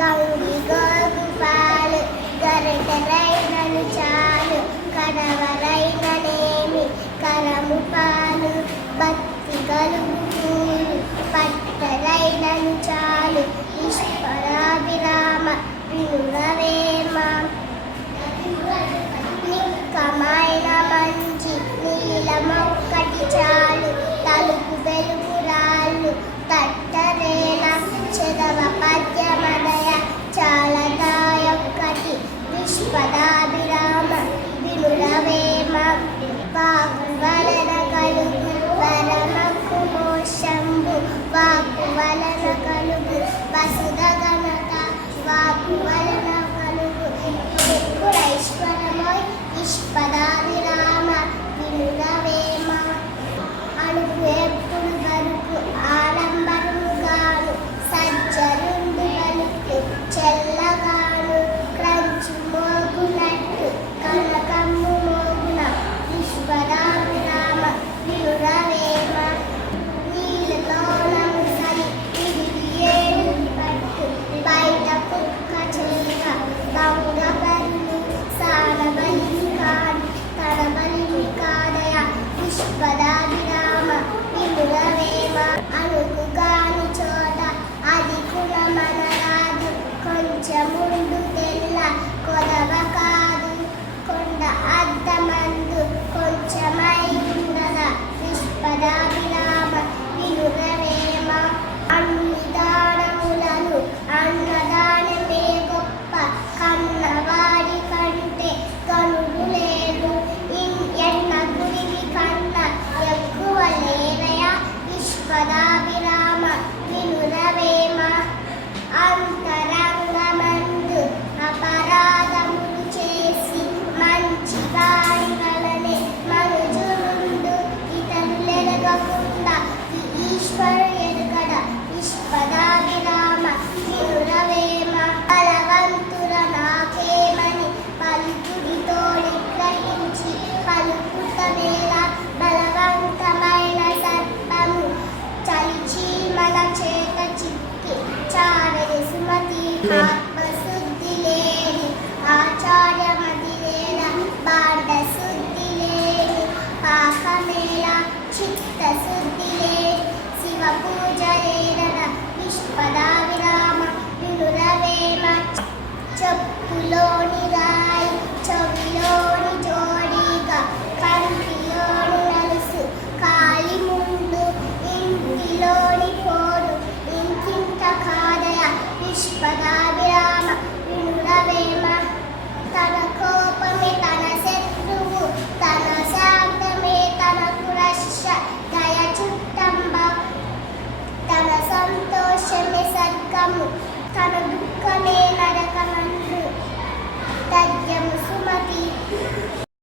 గౌరి గోగుపాలు గరటరైనను చాలు కడవరైననేమి కరము పాలు భక్తి గలుగు పూలు పట్టరైనను చాలు ఈశ్వరాభిరామ వినురవేమ నిక్కమైన మంచి నీలమొక్కటి చాలు తలుపు వెలుగు రాళ్ళు తట్టరేణ చదవ పద్యమదయ చాలదాయొక్కటి విశ్వదాభిరామ వినురవేమ వాకు వలన కలుగు వరమకు మోక్షంబు వాకు వలన కలుగు వసుధ ఘనత వాకు వలన కలుగు ఎక్కురైశ్వరమోయ్ విశ్వదాభిరామ వినురవేమ అడుగు ఎప్పుడు వరకు ఆడంబరముగాను సజ్జలుండు వలుపు చెల్లగాను క్రంచు మోగునట్టు కనకమ్ము మోగున విశ్వదాభిరామ వినురవేమ నీళ్ళతోనము సరి ఇది ఏడు పట్టు బయట కుక్క చేక దొంగ బల్లి సానబలి కాని తన బలి కాదయ విశ్వదాభిరామ వినురవేమ అడుగుగాని చోట అది కులమనరాదు కొంచెముండు తెల్ల కొదవ కాదు కొండ అద్దమందు కొంచెమై ఉండద విశ్వదాభిరామ వినురవేమ అన్ని దానములను అన్నదానమే గొప్ప కన్నవాడి కంటే కనుడు లేదు ఎన్న గుడివి కన్న ఎక్కువ లేరయ విశ్వదాభిరామ వినురవేమ అంతరంగమందు అపరాధములు చేసి మంచి వారి వలనే మనుజులుండు ఇతరులెరగకుండా ఈశ్వరు ఎరుగడ విశ్వదాభిరామ వినురవేమ బలవంతుల నాకేమని పలుకుడితోడి గ్రహించి పలుకుట వేళ బలవంతమైన సర్పము చలిచి మన చేత చిక్కి చావె సుమతి